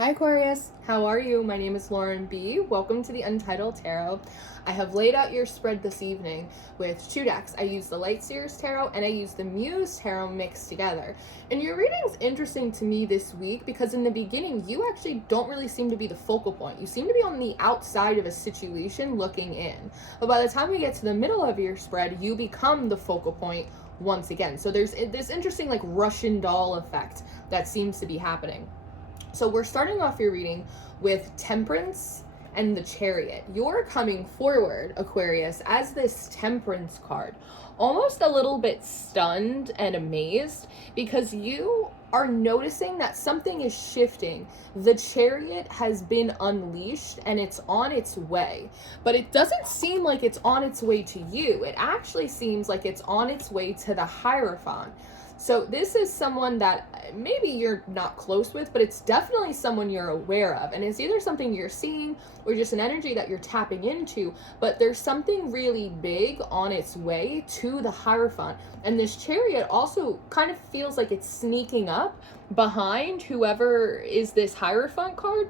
Hi Aquarius, how are you? My name is Lauren B. Welcome to the Untitled Tarot. I have laid out your spread this evening with two decks. I used the Light Seers Tarot and I used the Muse Tarot mixed together. And your reading is interesting to me this week because in the beginning you actually don't really seem to be the focal point. You seem to be on the outside of a situation looking in. But by the time we get to the middle of your spread, you become the focal point once again. So there's this interesting like Russian doll effect that seems to be happening. So we're starting off your reading with Temperance and the Chariot. You're coming forward, Aquarius, as this Temperance card, almost a little bit stunned and amazed because you are noticing that something is shifting. The Chariot has been unleashed and it's on its way, but it doesn't seem like it's on its way to you. It actually seems like it's on its way to the Hierophant. So this is someone that maybe you're not close with, but it's definitely someone you're aware of. And it's either something you're seeing or just an energy that you're tapping into, but there's something really big on its way to the Hierophant. And this Chariot also kind of feels like it's sneaking up behind whoever is this Hierophant card.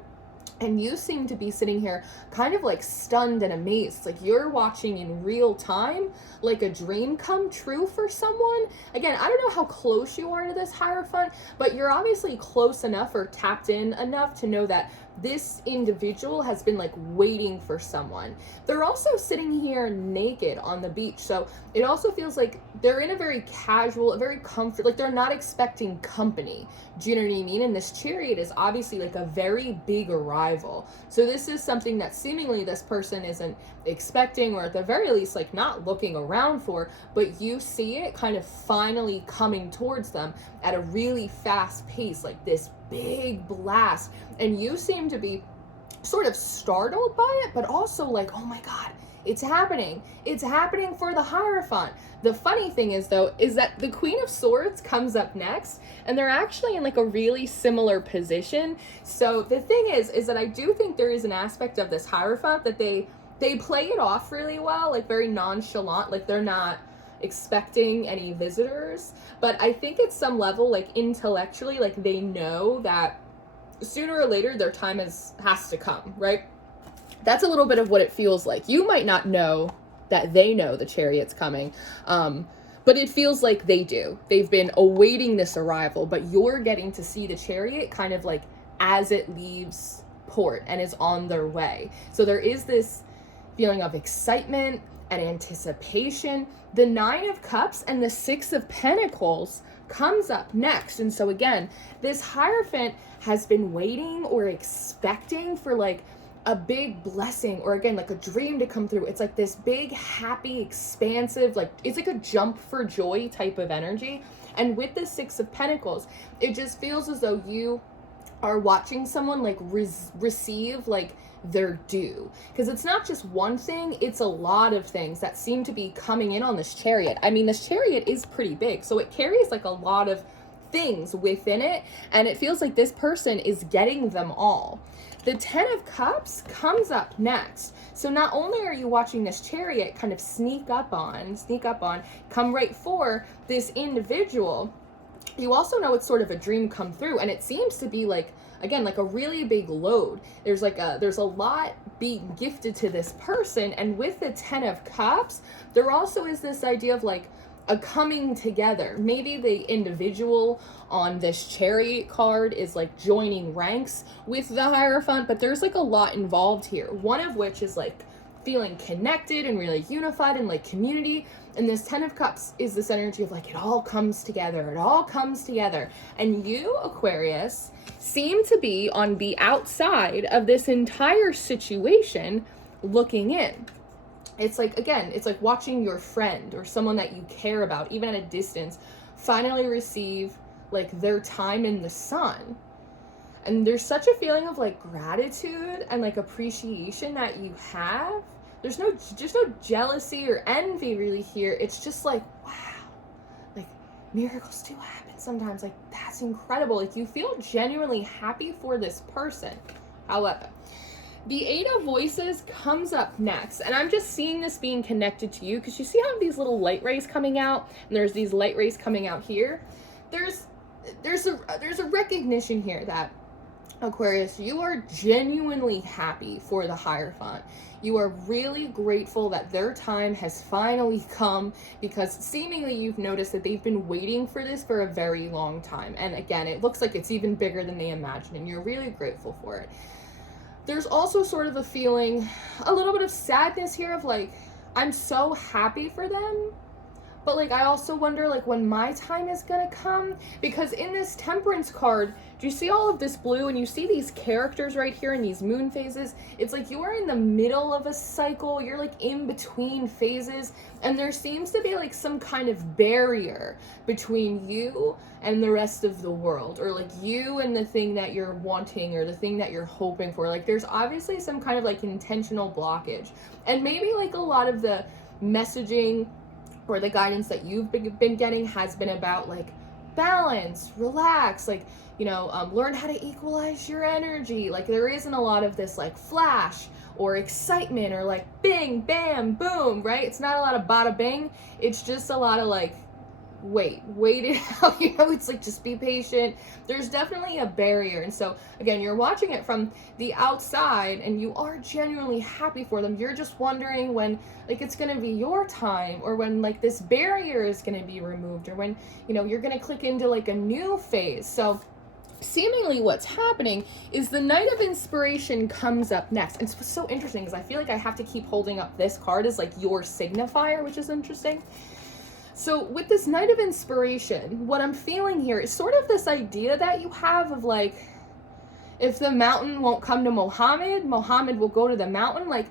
And you seem to be sitting here kind of like stunned and amazed. Like you're watching in real time, like a dream come true for someone. Again, I don't know how close you are to this Hierophant, but you're obviously close enough or tapped in enough to know that this individual has been like waiting for someone. They're also sitting here naked on the beach. So it also feels like they're in a very casual, a very comfort, like they're not expecting company. Do you know what I mean? And this Chariot is obviously like a very big arrival. So this is something that seemingly this person isn't expecting, or at the very least like not looking around for, but you see it kind of finally coming towards them at a really fast pace, like this big blast. And you seem to be sort of startled by it, but also like, oh my God, it's happening. It's happening for the Hierophant. The funny thing is though, is that the Queen of Swords comes up next and they're actually in like a really similar position. So the thing is that I do think there is an aspect of this Hierophant that they play it off really well, like very nonchalant, like they're not expecting any visitors. But I think at some level, like intellectually, like they know that sooner or later their time has to come, right? That's a little bit of what it feels like. You might not know that they know the Chariot's coming, but it feels like they do. They've been awaiting this arrival, but you're getting to see the Chariot kind of like as it leaves port and is on their way. So there is this feeling of excitement and anticipation. The Nine of Cups and the Six of Pentacles comes up next. And so again, this Hierophant has been waiting or expecting for like a big blessing, or again, like a dream to come through. It's like this big, happy, expansive, like it's like a jump for joy type of energy. And with the Six of Pentacles, it just feels as though you are watching someone like receive like their due, because it's not just one thing, it's a lot of things that seem to be coming in on this Chariot. I mean, this Chariot is pretty big, so it carries like a lot of things within it, and it feels like this person is getting them all. The Ten of Cups comes up next. So not only are you watching this Chariot kind of sneak up on, come right for this individual, you also know it's sort of a dream come through, and it seems to be like, again, like a really big load. There's a lot being gifted to this person. And with the Ten of Cups, there also is this idea of like a coming together. Maybe the individual on this Chariot card is like joining ranks with the Hierophant, but there's like a lot involved here. One of which is like feeling connected and really unified and like community. And this Ten of Cups is this energy of like, it all comes together. And you, Aquarius, seem to be on the outside of this entire situation looking in. It's like, again, it's like watching your friend or someone that you care about, even at a distance, finally receive like their time in the sun. And there's such a feeling of like gratitude and like appreciation that you have. There's no jealousy or envy really here. It's just like, wow, like miracles do happen sometimes. Like that's incredible. Like you feel genuinely happy for this person. However, the Eight of Voices comes up next, and I'm just seeing this being connected to you because you see how these little light rays coming out, and there's these light rays coming out here. There's a recognition here that Aquarius, you are genuinely happy for the Hierophant. You are really grateful that their time has finally come, because seemingly you've noticed that they've been waiting for this for a very long time. And again, it looks like it's even bigger than they imagined, and you're really grateful for it. There's also sort of a feeling, a little bit of sadness here of like, I'm so happy for them, but like I also wonder like when my time is gonna come, because in this Temperance card, do you see all of this blue and you see these characters right here in these moon phases? It's like you are in the middle of a cycle, you're like in between phases, and there seems to be like some kind of barrier between you and the rest of the world, or like you and the thing that you're wanting or the thing that you're hoping for. Like there's obviously some kind of like intentional blockage, and maybe like a lot of the messaging or the guidance that you've been getting has been about like balance, relax, like, you know, learn how to equalize your energy. Like there isn't a lot of this like flash or excitement or like bing, bam, boom, right? It's not a lot of bada bing. It's just a lot of like, wait it out, you know, it's like, just be patient. There's definitely a barrier. And so again, you're watching it from the outside and you are genuinely happy for them. You're just wondering when like it's going to be your time, or when like this barrier is going to be removed, or when, you know, you're going to click into like a new phase. So seemingly what's happening is the Knight of Inspiration comes up next. And it's so interesting because I feel like I have to keep holding up this card as like your signifier, which is interesting. So with this Knight of Inspiration, what I'm feeling here is sort of this idea that you have of like, if the mountain won't come to Mohammed, Mohammed will go to the mountain. Like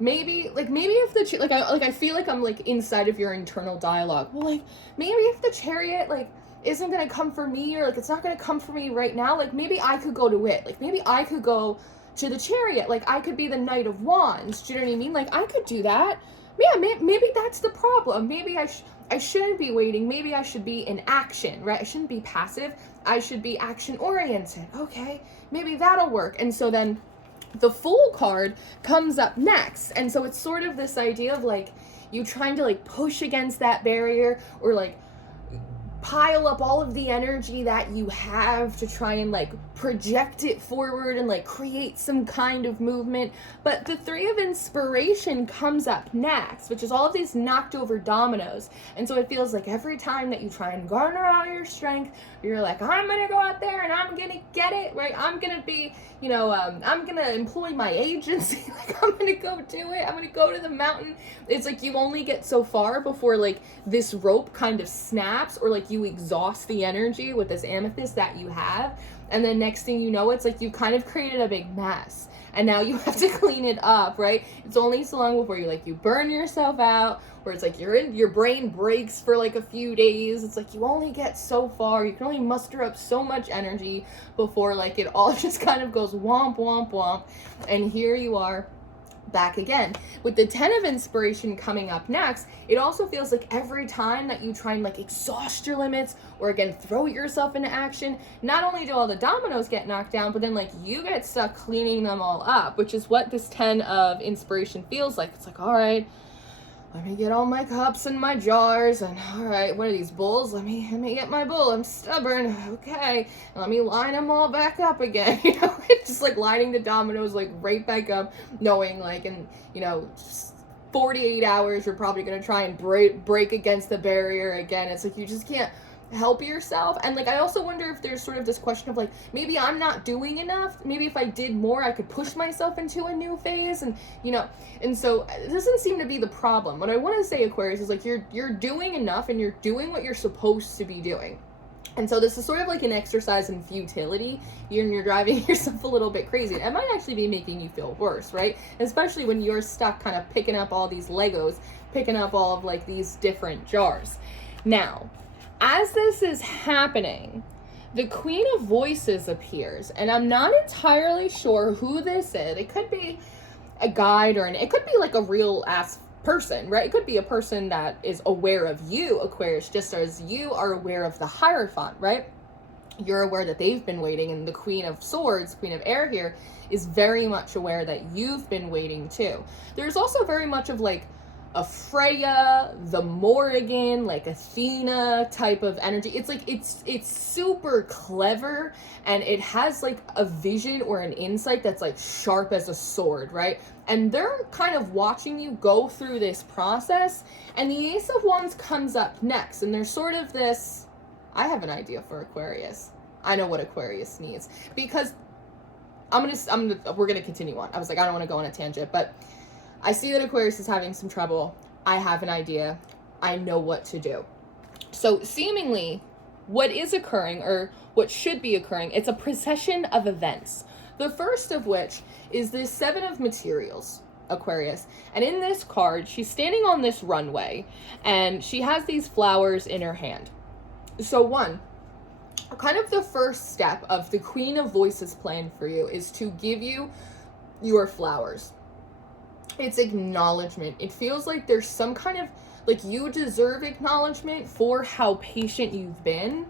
maybe if the I feel like I'm like inside of your internal dialogue. Well, like maybe if the chariot like isn't gonna come for me, or like it's not gonna come for me right now, like maybe I could go to it. Like maybe I could go to the chariot. Like I could be the Knight of Wands. Do you know what I mean? Like I could do that. Yeah, maybe that's the problem. Maybe I shouldn't be waiting. Maybe I should be in action, right? I shouldn't be passive. I should be action oriented. Okay, maybe that'll work. And so then the Fool card comes up next. And so it's sort of this idea of like you trying to like push against that barrier, or like pile up all of the energy that you have to try and like project it forward and like create some kind of movement. But the Three of Inspiration comes up next, which is all of these knocked over dominoes. And so it feels like every time that you try and garner all your strength, you're like, I'm gonna go out there and I'm gonna get it, right? I'm gonna be, you know, I'm gonna employ my agency. Like I'm gonna go do it. I'm gonna go to the mountain. It's like you only get so far before like this rope kind of snaps, or like you exhaust the energy with this amethyst that you have. And then next thing you know, it's like you kind of created a big mess, and now you have to clean it up, right? It's only so long before you burn yourself out, where it's like your brain breaks for like a few days. It's like you only get so far. You can only muster up so much energy before like it all just kind of goes womp, womp, womp. And here you are back again. With the Ten of Inspiration coming up next, it also feels like every time that you try and like exhaust your limits, or again throw yourself into action, not only do all the dominoes get knocked down, but then like you get stuck cleaning them all up, which is what this Ten of Inspiration feels like. It's like, all right, let me get all my cups and my jars, and all right, what are these bowls? Let me get my bowl. I'm stubborn. Okay, and let me line them all back up again. You know, it's just like lining the dominoes like right back up, knowing like in, you know, 48 hours you're probably gonna try and break against the barrier again. It's like you just can't help yourself. And like I also wonder if there's sort of this question of like, maybe I'm not doing enough. Maybe if I did more, I could push myself into a new phase. And you know, and so it doesn't seem to be the problem. What I want to say, Aquarius, is like you're doing enough, and you're doing what you're supposed to be doing. And so this is sort of like an exercise in futility. You're driving yourself a little bit crazy. It might actually be making you feel worse, right? Especially when you're stuck kind of picking up all these Legos, picking up all of like these different jars. Now, as this is happening, the Queen of Voices appears, and I'm not entirely sure who this is. It could be a guide, or it could be like a real ass person, right? It could be a person that is aware of you, Aquarius, just as you are aware of the Hierophant, right? You're aware that they've been waiting, and the Queen of Swords, Queen of Air here, is very much aware that you've been waiting too. There's also very much of like a Freya, the Morrigan, like Athena type of energy. It's like it's super clever, and it has like a vision or an insight that's like sharp as a sword, right? And they're kind of watching you go through this process, and the Ace of Wands comes up next, and there's sort of this, I have an idea for Aquarius. I know what Aquarius needs, because we're gonna continue on. I was like, I don't want to go on a tangent, but I see that Aquarius is having some trouble. I have an idea. I know what to do. So seemingly what is occurring, or what should be occurring, it's a procession of events. The first of which is this Seven of Materials, Aquarius. And in this card, she's standing on this runway, and she has these flowers in her hand. So one, kind of the first step of the Queen of Voices plan for you is to give you your flowers. It's acknowledgement. It feels like there's some kind of, like, you deserve acknowledgement for how patient you've been,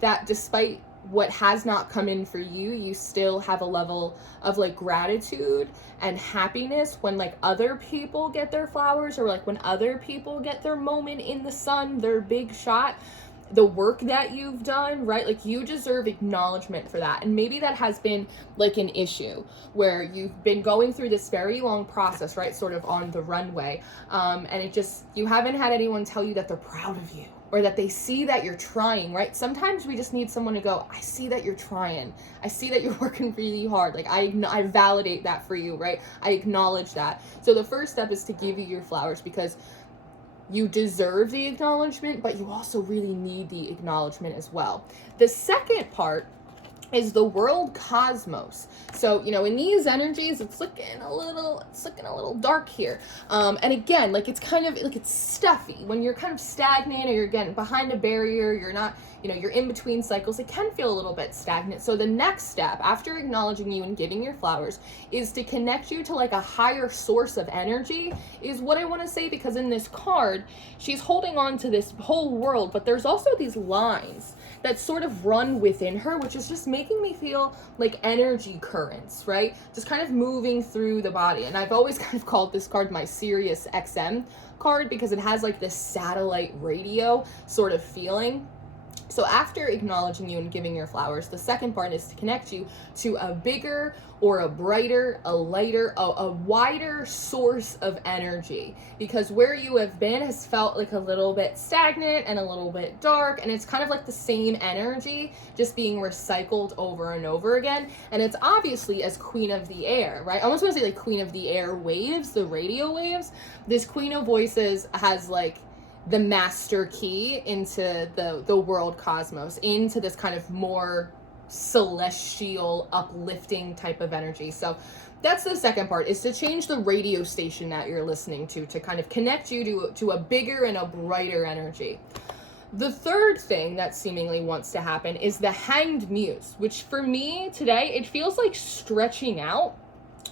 that despite what has not come in for you, you still have a level of like gratitude and happiness when like other people get their flowers, or like when other people get their moment in the sun, their big shot, the work that you've done, right? Like, you deserve acknowledgement for that. And maybe that has been like an issue where you've been going through this very long process, right? Sort of on the runway. And it just, you haven't had anyone tell you that they're proud of you, or that they see that you're trying, right? Sometimes we just need someone to go, I see that you're trying. I see that you're working really hard. Like, I validate that for you, right? I acknowledge that. So the first step is to give you your flowers, because you deserve the acknowledgement, but you also really need the acknowledgement as well. The second part is the world cosmos. So, you know, in these energies, it's looking a little dark here. And again, like, it's kind of like, it's stuffy. When you're kind of stagnant, or you're getting behind a barrier, you're not, you know, you're in between cycles, it can feel a little bit stagnant. So the next step after acknowledging you and giving your flowers is to connect you to like a higher source of energy, is what I want to say, because in this card, she's holding on to this whole world, but there's also these lines that sort of run within her, which is just making me feel like energy currents, right? Just kind of moving through the body. And I've always kind of called this card my Sirius XM card, because it has like this satellite radio sort of feeling. So after acknowledging you and giving your flowers, the second part is to connect you to a bigger or a brighter, a lighter, a wider source of energy. Because where you have been has felt like a little bit stagnant and a little bit dark, and it's kind of like the same energy just being recycled over and over again. And it's obviously, as Queen of the Air, right? I almost want to say like Queen of the Air waves, the radio waves. This Queen of Voices has like the master key into the world cosmos, into this kind of more celestial, uplifting type of energy. So that's the second part, is to change the radio station that you're listening to kind of connect you to a bigger and a brighter energy. The third thing that seemingly wants to happen is the Hanged Muse, which for me today, it feels like stretching out.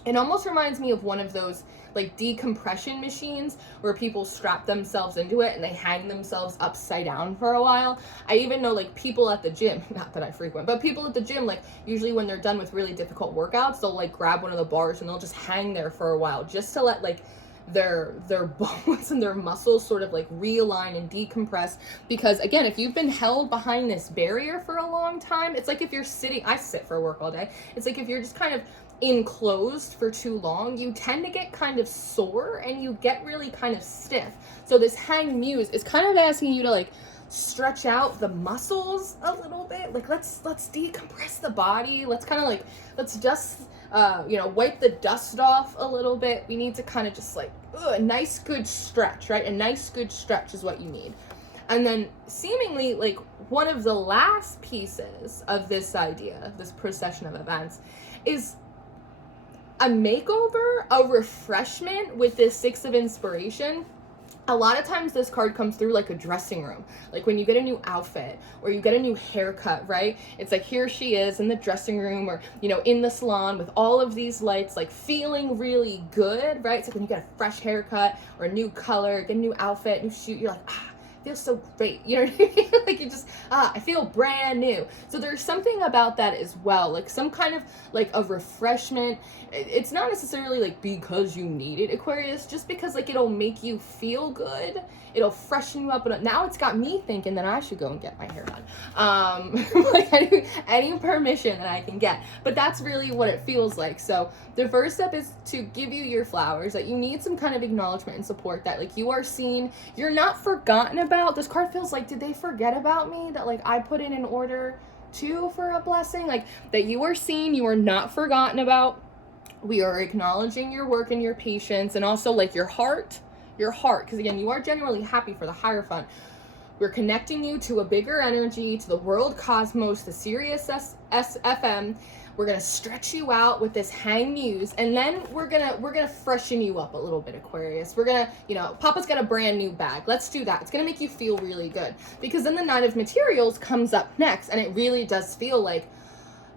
It almost reminds me of one of those like decompression machines where people strap themselves into it and they hang themselves upside down for a while. I even know like people at the gym, not that I frequent, but people at the gym, like usually when they're done with really difficult workouts, they'll like grab one of the bars and they'll just hang there for a while, just to let like their bones and their muscles sort of like realign and decompress. Because again, if you've been held behind this barrier for a long time, it's like if you're sitting, I sit for work all day, it's like if you're just kind of enclosed for too long, you tend to get kind of sore and you get really kind of stiff. So this Hanged Muse is kind of asking you to like stretch out the muscles a little bit. Like let's decompress the body. Let's kind of like, let's just wipe the dust off a little bit. We need to kind of just like a nice good stretch, right? A nice good stretch is what you need. And then seemingly like one of the last pieces of this idea, this procession of events, is a makeover, a refreshment with this Six of Inspiration. A lot of times this card comes through like a dressing room, like when you get a new outfit or you get a new haircut, right? It's like here she is in the dressing room, or, you know, in the salon with all of these lights, like feeling really good, right? It's like when you get a fresh haircut or a new color, get a new outfit, new shoot, you're like, feels so great. You know what I mean? Like you just, I feel brand new. So there's something about that as well, like some kind of like a refreshment. It's not necessarily like because you need it, Aquarius, just because like it'll make you feel good. It'll freshen you up. And now it's got me thinking that I should go and get my hair done. Like any permission that I can get. But that's really what it feels like. So the first step is to give you your flowers, that you need some kind of acknowledgement and support, that like you are seen, you're not forgotten about. This card feels like, did they forget about me? That like I put in an order too for a blessing, like that you are seen, you are not forgotten about. We are acknowledging your work and your patience, and also like your heart, because again, you are genuinely happy for the Hierophant. We're connecting you to a bigger energy, to the world cosmos, the Sirius SFM. We're gonna stretch you out with this hang muse, and then we're gonna freshen you up a little bit, Aquarius. We're gonna, Papa's got a brand new bag. Let's do that. It's gonna make you feel really good, because then the Knight of Materials comes up next, and it really does feel like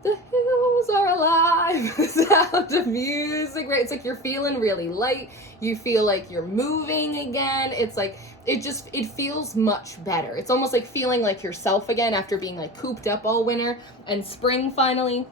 the hills are alive. The sound of music, right? It's like you're feeling really light. You feel like you're moving again. It's like it feels much better. It's almost like feeling like yourself again after being like cooped up all winter, and spring finally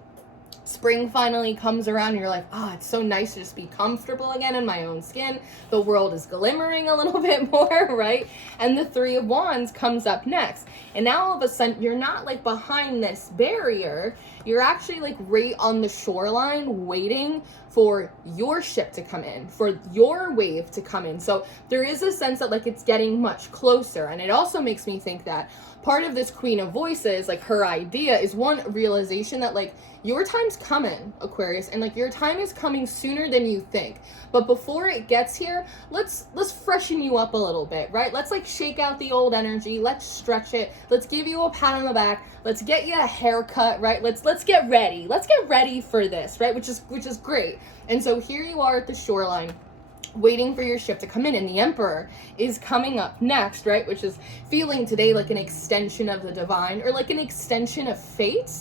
comes around and you're like, oh, it's so nice to just be comfortable again in my own skin. The world is glimmering a little bit more, right? And the Three of Wands comes up next. And now all of a sudden you're not like behind this barrier. You're actually like right on the shoreline waiting for your ship to come in, for your wave to come in. So there is a sense that like it's getting much closer. And it also makes me think that part of this Queen of Voices, like her idea is one realization that like your time's coming, Aquarius, and like your time is coming sooner than you think. But before it gets here, let's freshen you up a little bit, right? Let's like shake out the old energy. Let's stretch it. Let's give you a pat on the back. Let's get you a haircut, right? Let's get ready. Let's get ready for this, right? Which is great. And so here you are at the shoreline, waiting for your ship to come in, and the Emperor is coming up next, right? Which is feeling today like an extension of the divine, or like an extension of fate,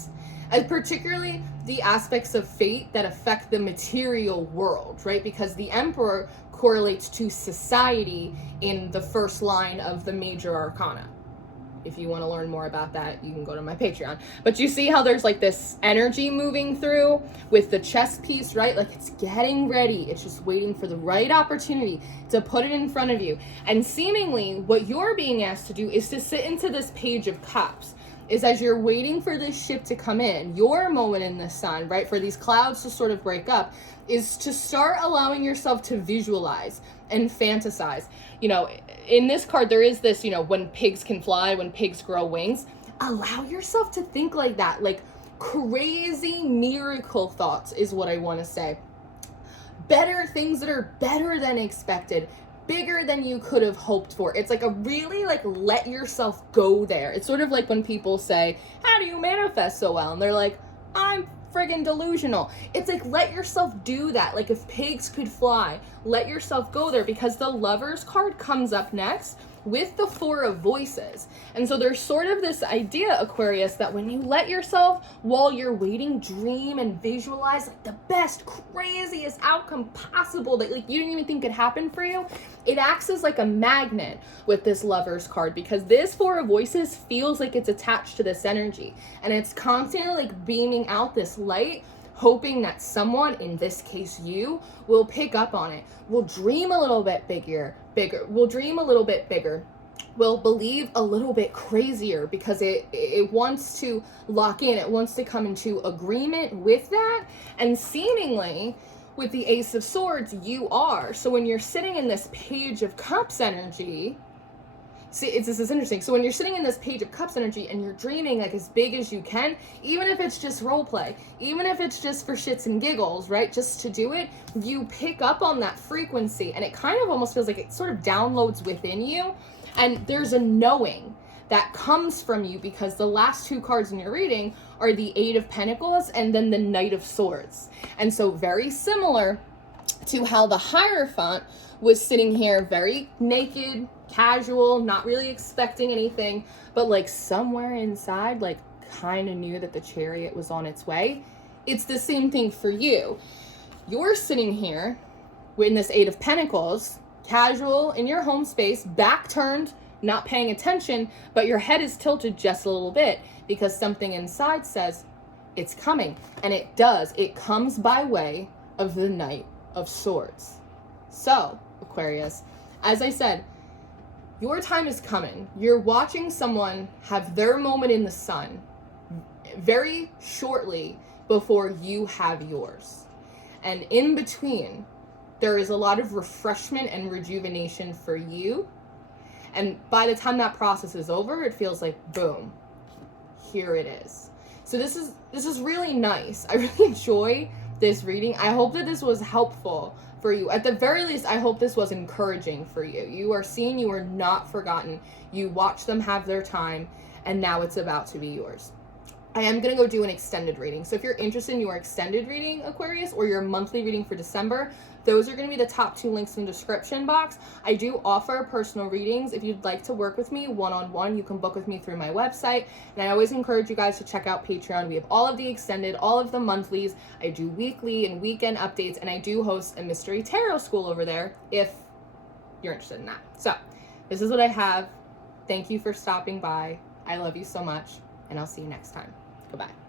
and particularly the aspects of fate that affect the material world, right? Because the Emperor correlates to society in the first line of the major arcana. If you want to learn more about that, you can go to my Patreon. But you see how there's like this energy moving through with the chess piece, right? Like it's getting ready. It's just waiting for the right opportunity to put it in front of you. And seemingly what you're being asked to do is to sit into this Page of Cups. Is as you're waiting for this ship to come in, your moment in the sun, right? For these clouds to sort of break up, is to start allowing yourself to visualize and fantasize. In this card, there is this, when pigs can fly, when pigs grow wings. Allow yourself to think like that, like crazy miracle thoughts is what I want to say. Better things that are better than expected, bigger than you could have hoped for. It's like a really like let yourself go there. It's sort of like when people say, how do you manifest so well? And they're like, I'm friggin' delusional. It's like, let yourself do that. Like if pigs could fly, let yourself go there, because the Lovers card comes up next with the Four of Voices. And so there's sort of this idea, Aquarius, that when you let yourself, while you're waiting, dream and visualize like the best, craziest outcome possible that like you didn't even think could happen for you, it acts as like a magnet with this Lovers card, because this Four of Voices feels like it's attached to this energy, and it's constantly like beaming out this light, hoping that someone, in this case you, will pick up on it, will dream a little bit bigger, will dream a little bit bigger, will believe a little bit crazier, because it wants to lock in, it wants to come into agreement with that. And seemingly, with the Ace of Swords, you are. So when you're sitting in this Page of Cups energy, this is interesting. So when you're sitting in this Page of Cups energy and you're dreaming like as big as you can, even if it's just role play, even if it's just for shits and giggles, right? Just to do it, you pick up on that frequency, and it kind of almost feels like it sort of downloads within you. And there's a knowing that comes from you, because the last two cards in your reading are the Eight of Pentacles and then the Knight of Swords. And so very similar to how the Hierophant was sitting here very naked, casual, not really expecting anything, but like somewhere inside, like kind of knew that the chariot was on its way. It's the same thing for you. You're sitting here in this Eight of Pentacles, casual in your home space, back turned not paying attention, but your head is tilted just a little bit because something inside says it's coming. And it does. It comes by way of the Knight of Swords. So, Aquarius, as I said, your time is coming. You're watching someone have their moment in the sun very shortly before you have yours. And in between, there is a lot of refreshment and rejuvenation for you. And by the time that process is over, it feels like, boom, here it is. So this is really nice. I really enjoy this reading. I hope that this was helpful for you. At the very least, I hope this was encouraging for you. You are seen, you are not forgotten. You watch them have their time, and now it's about to be yours. I am going to go do an extended reading. So if you're interested in your extended reading, Aquarius, or your monthly reading for December, those are going to be the top 2 links in the description box. I do offer personal readings. If you'd like to work with me one-on-one, you can book with me through my website. And I always encourage you guys to check out Patreon. We have all of the extended, all of the monthlies. I do weekly and weekend updates, and I do host a mystery tarot school over there if you're interested in that. So this is what I have. Thank you for stopping by. I love you so much, and I'll see you next time. Goodbye.